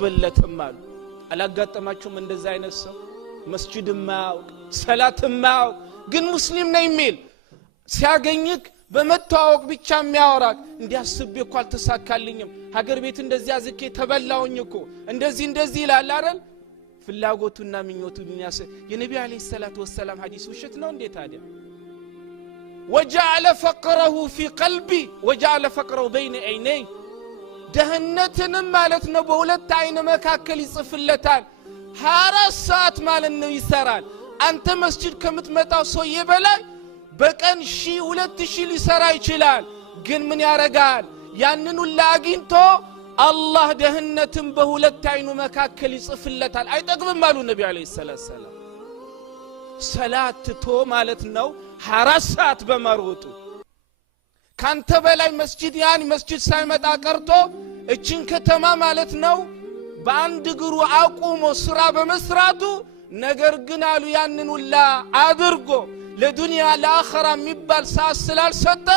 አታስብለትም አሉ። አላጋጠማችሁም እንደዛ አይነት ሰው? መስጂድ ማያውቅ ሰላት ማያውቅ ግን ሙስሊም ነኝ የሚል ሲያገኝክ በመተዋወቅ ብቻ የሚያወራክ እንዲያስብ እኮ አልተሳካልኝም፣ ሀገር ቤት እንደዚህ አዝኬ ተበላውኝ እኮ እንደዚህ ይላል አይደል? ፍላጎቱና ምኞቱ ዱንያስ የነብዩ አለይሂ ሰላቱ ወሰለም ሐዲስ ውሸት ነው እንዴ ታዲያ? وجعل فقره في قلبي وجعل فقره بين عيني دهنتن ማለት ነው በሁለት አይነ መካከል ይጽፍለታል። 24 ሰዓት ማለት ነው ይሰራል። አንተ መስጂድ ከምትመጣው ሰው ይበላል በቀን 1000-2000 ሊሰራ ይችላል። ግን ምን ያረጋል? ያንን ሁሉ አግኝቶ አላህ ደህነትን በሁለት አይኑ መካከል ይጽፍለታል። አይጠግብም አሉ ነብዩ አለይሂ ሰላም። ሰላት ቶ ማለት ነው 24 ሰዓት በመሮጡ ካንተ በላይ መስጂድ መስጂድ ሳይመጣ ቀርቶ እቺን ከተማ ማለት ነው በአንድ እግሩ አቁሞ ስራ በመስራቱ ነገር ግን አሉ ያንን ሁሉ አድርጎ ለዱንያ ለአኺራ የሚባል ሰዓት ስላልሰጠ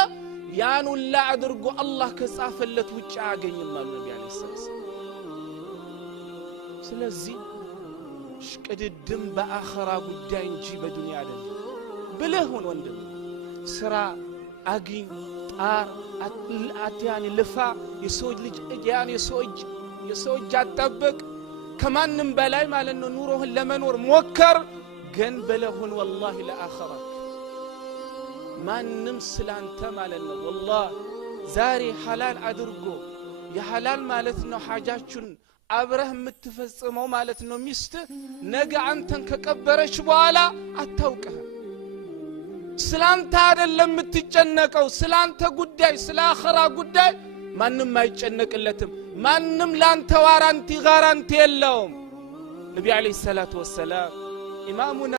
ያን ሁሉ አድርጎ አላህ ከጻፈለት ውጭ አያገኝም አሉ ነብዩ አለይሂ ሰላም። ስለዚህ ሽቅድድም በአኺራ ጉዳይ እንጂ በዱንያ አይደለም። ብለህ ሆነ ወንድም ስራ አግኝ ጣር አትያኒ ልፋ የሰው ልጅ የሰው እጅ አጠብቅ ከማንም በላይ ማለት ነው ኑሮህን ለመኖር ሞከር። ግን ብለህ ሆነ والله ለአኺራ ማንም ስላንተ ማለት ነው والله ዛሬ ሐላል አድርጎ የሐላል ማለት ነው ሐጃችን አብረህ የምትፈጽመው ማለት ነው ሚስት ነገ አንተን ከቀበረች በኋላ አታውቅህም። ስላንተ አይደለም የምትጨነቀው፣ ስላንተ ጉዳይ ስለ አኺራ ጉዳይ ማንም አይጨነቅለትም። ማንም ላንተ ጋራንቲ የለውም። ነብዩ አለይሂ ሰላቱ ወሰለም ኢማሙና